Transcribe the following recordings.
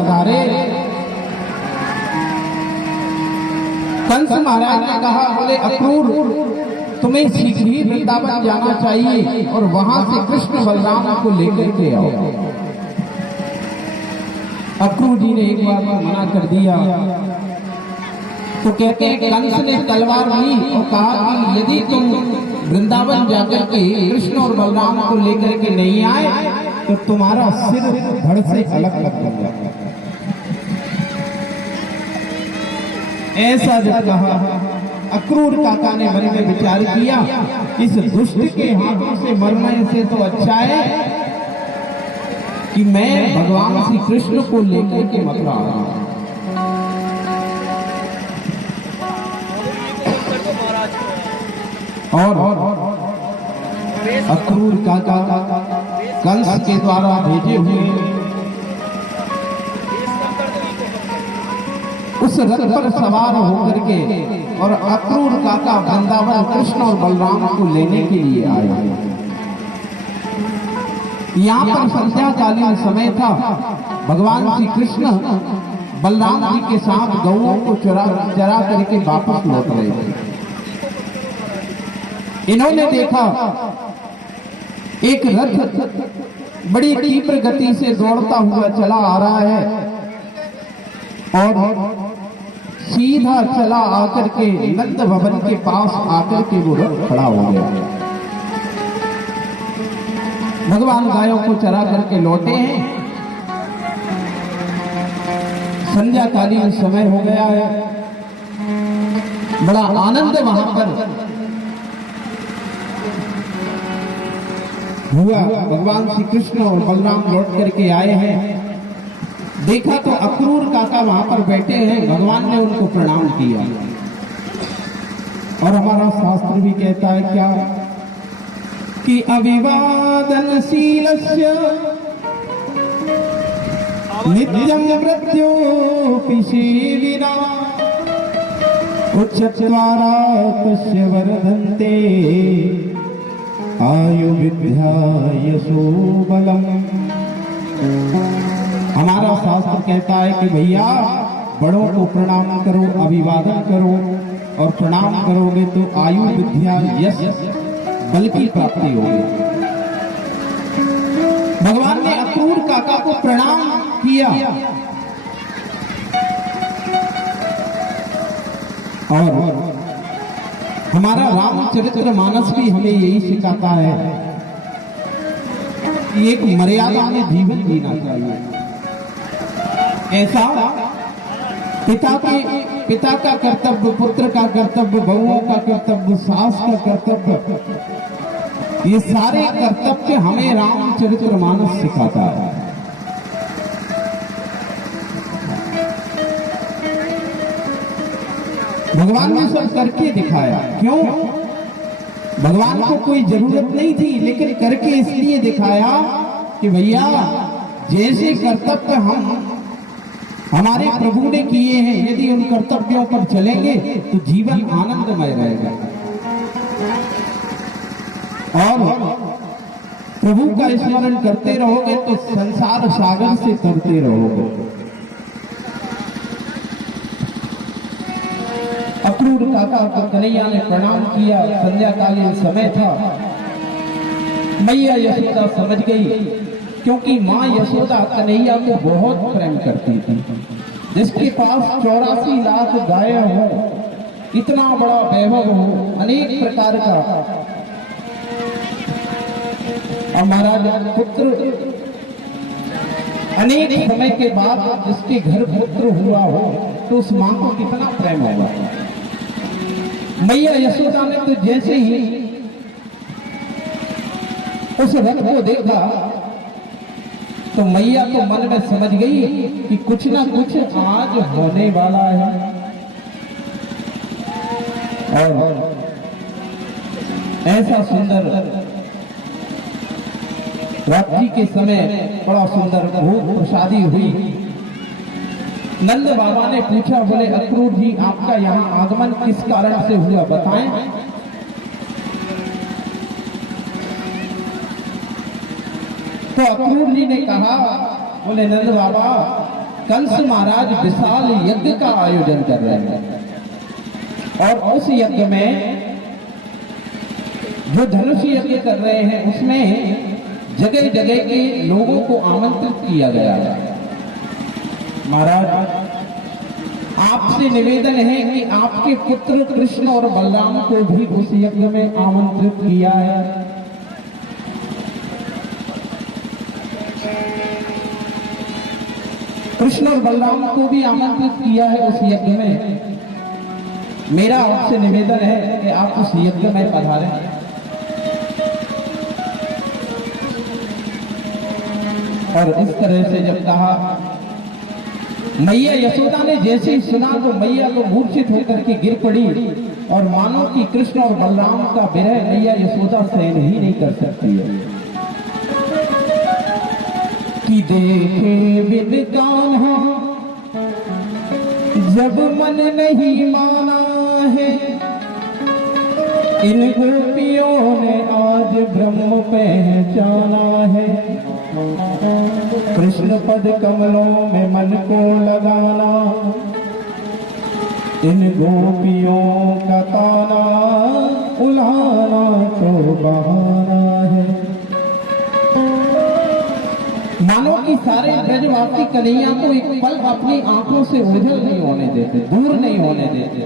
पधारे। कंस महाराज ने कहा, बोले अक्रूर तुम्हें शीघ्र ही वृंदावन जाना चाहिए और वहां से कृष्ण बलराम को लेकर के आओ। अक्रूर जी ने एक बार मना कर दिया तो कहते हैं कंस ने तलवार ली और कहा कि यदि तुम वृंदावन जाकर के कृष्ण और बलराम को लेकर के नहीं आए तो तुम्हारा सिर धड़ से अलग लग जाएगा। ऐसा जब कहा, अक्रूर काका ने मन में विचार किया, इस दुष्ट के हाथों से मरने से तो अच्छा है कि मैं भगवान श्री कृष्ण को लेकर के मथुरा आ रहा हूं। और अक्रूर काका कंस के द्वारा भेजे हुए उस रथ पर सवार होकर के और अक्रूर काका वृंदावन कृष्ण और बलराम को लेने के लिए आए। यहाँ पर संध्या कालीन समय था। भगवान श्री कृष्ण बलराम जी के साथ गौओं को चरा करके वापस लौट रहे थे। इन्होंने देखा एक रथ बड़ी तीव्र गति से दौड़ता हुआ चला आ रहा है और सीधा चला आकर के नंद भवन के पास आकर के वो रथ खड़ा हो गया। भगवान गायों को चरा करके लौटे हैं। संध्या कालीन समय हो गया है। बड़ा आनंद वहां पर हुआ। भगवान श्री कृष्ण और बलराम लौट करके आए हैं। देखा तो अक्रूर काका वहां पर बैठे हैं। भगवान ने उनको प्रणाम किया। और हमारा शास्त्र भी कहता है क्या कि अविवादनशीलस्य नित्यं मृत्योऽपि सेविना उच्चत्वारा तस्य वर्धन्ते आयु विद्या यशो बलम। हमारा शास्त्र कहता है कि भैया बड़ों को प्रणाम करो, अभिवादन करो और प्रणाम करोगे तो आयु विद्या यश बल की प्राप्ति होगी। भगवान ने अक्रूर काका को प्रणाम किया और हमारा रामचरित्र मानस भी हमें यही सिखाता है कि एक मर्यादा में जीवन जीना चाहिए। ऐसा पिता का कर्तव्य, पुत्र का कर्तव्य, बहुओं का कर्तव्य, सास का कर्तव्य, ये सारे कर्तव्य हमें रामचरित्र मानस सिखाता है। भगवान ने सब करके दिखाया। क्यों? भगवान को कोई जरूरत नहीं थी, लेकिन करके इसलिए दिखाया कि भैया जैसे कर्तव्य हमारे प्रभु ने किए हैं, यदि उन कर्तव्यों पर चलेंगे तो जीवन आनंदमय रहेगा और प्रभु का स्मरण करते रहोगे तो संसार सागर से तरते रहोगे। अक्रूर काका को कन्हैया ने प्रणाम किया। संध्या कालीन समय था। मैया यशोदा समझ गई, क्योंकि माँ यशोदा कन्हैया को बहुत प्रेम करती थी। जिसके पास 84 लाख गाय हो, इतना बड़ा वैभव हो, अनेक प्रकार का, और महाराज पुत्र अनेक समय के बाद जिसके घर पुत्र हुआ हो तो उस मां को कितना प्रेम होगा। मैया यशोदा ने तो जैसे ही उस रथ को देखा तो मैया तो मन में समझ गई कि कुछ ना कुछ आज होने वाला है। और ऐसा सुंदर रात्रि के समय बड़ा सुंदर भोग प्रसादी हुई। नंद बाबा ने पूछा, बोले अक्रूर जी आपका यहाँ आगमन किस कारण से हुआ बताएं। तो अक्रूर जी ने कहा, बोले नंद बाबा कंस महाराज विशाल यज्ञ का आयोजन कर रहे हैं और उस यज्ञ में जो धनुष यज्ञ कर रहे हैं उसमें जगह जगह के लोगों को आमंत्रित किया गया है। महाराज आपसे निवेदन है कि आपके पुत्र कृष्ण और बलराम को भी उस यज्ञ में आमंत्रित किया है। कृष्ण और बलराम को भी आमंत्रित किया है उस यज्ञ में। मेरा आपसे निवेदन है कि आप उस यज्ञ में पधारें। और इस तरह से जब कहा, मैया यशोदा ने जैसे ही सुना तो मैया तो मूर्छित होकर के गिर पड़ी और मानो कि कृष्ण और बलराम का विरह मैया यशोदा सहन ही नहीं कर सकती है कि देखे बिन कान्हा जब मन नहीं माना है, इन गोपियों ने आज ब्रह्म पहचाना है। कृष्ण पद कमलों में मन को लगाना, इन गोपियों का ताना उलाना तो बहाना है। मानो कि सारे ब्रजवासी कन्हैया को एक पल अपनी आंखों से ओझल नहीं होने देते, दूर नहीं होने देते।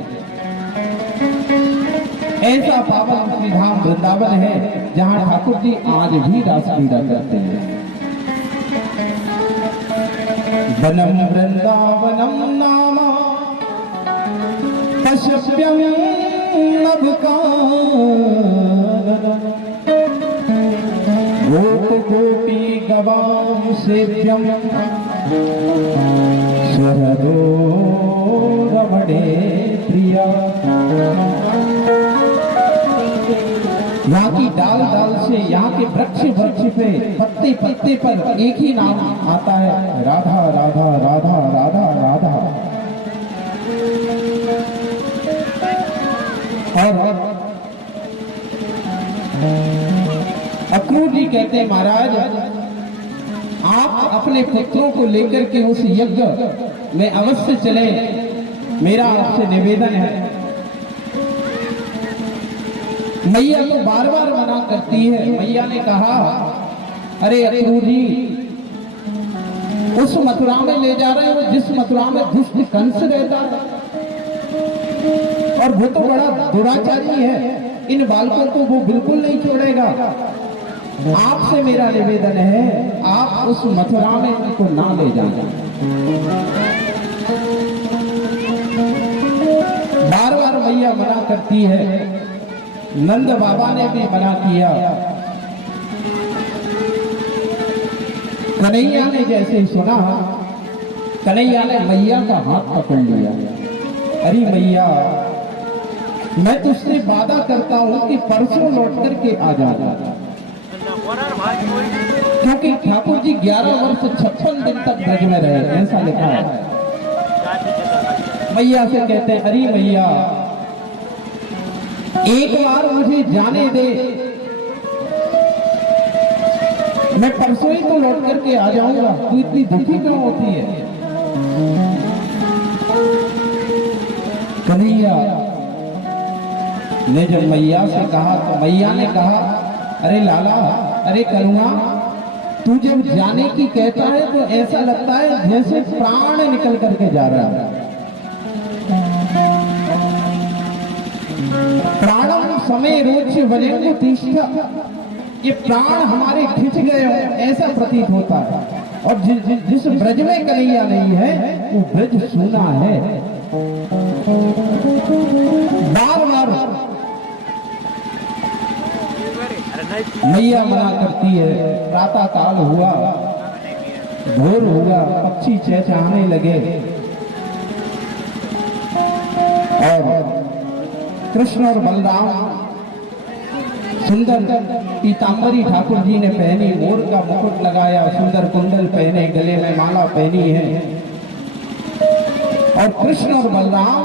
ऐसा पावन श्री धाम वृंदावन है जहां ठाकुर जी आज भी रास क्रीड़ा करते हैं। वनम वृंदावनम नामा पश्यप्यम नभकाननम, गोप गोपी गवाम सेव्यम स्वहरो रमणे प्रिया। यहाँ की डाल डाल से, यहाँ के वृक्ष वृक्ष पे, पत्ते पत्ते पर एक ही नाम आता है, राधा राधा राधा राधा राधा। और अक्रूर जी कहते हैं, महाराज आप अपने पुत्रों को लेकर के उस यज्ञ में अवश्य चले। मेरा आपसे निवेदन है। मैया तो बार बार मना करती है। मैया ने कहा, अरे अक्रूर जी, उस मथुरा में ले जा रहे हो जिस मथुरा में दुष्ट कंस रहता है, और वो तो बड़ा दुराचारी है, इन बालकों को वो बिल्कुल नहीं छोड़ेगा। आपसे मेरा निवेदन है, आप उस मथुरा में उनको ना ले जाना। बार बार मैया मना करती है। नंद बाबा ने भी मना किया। कन्हैया ने जैसे ही सुना, कन्हैया ने मैया का हाथ पकड़ लिया। अरे मैया, मैं तुझसे वादा करता हूं कि परसों लौट करके आ जाऊंगा, क्योंकि ठाकुर जी 11 वर्ष 56 दिन तक ब्रज में रहे, ऐसा लिखा है। मैया से कहते हैं, अरे मैया, एक बार मुझे जाने दे, मैं परसों ही तो लौट करके आ जाऊंगा, तू इतनी दुखी क्यों होती है? कन्हैया ने जब मैया से कहा तो मैया ने कहा, अरे लाला, अरे करुणा, तू जब जाने की कहता है तो ऐसा लगता है जैसे प्राण निकल करके जा रहा है। प्राणम समय रोच वजंग तिष्ठा, ये प्राण हमारे खिंच गए हो ऐसा प्रतीत होता है। और जिस ब्रज में कन्हैया नहीं है वो ब्रज सूना है। बार बार मैया मना करती है। प्रातः काल हुआ, भोर हुआ, पक्षी चहचहाने लगे और कृष्ण और बलराम सुंदर पीतांबरी ठाकुर जी ने पहनी, मोर का मुकुट लगाया, सुंदर कुंडल पहने, गले में माला पहनी है, और कृष्ण और बलराम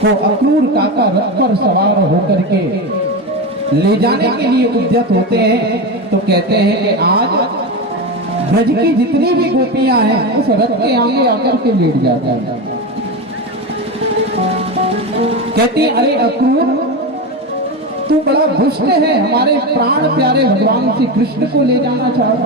को अक्रूर काका रथ पर सवार होकर के ले जाने के लिए उद्यत होते हैं। तो कहते हैं कि आज ब्रज की जितनी भी गोपियां हैं उस रथ के आगे आकर के लेट जाता है। कहती है, अरे अक्रूर, तू बड़ा दुष्ट है, हमारे प्राण प्यारे भगवान श्री कृष्ण को ले जाना चाहता।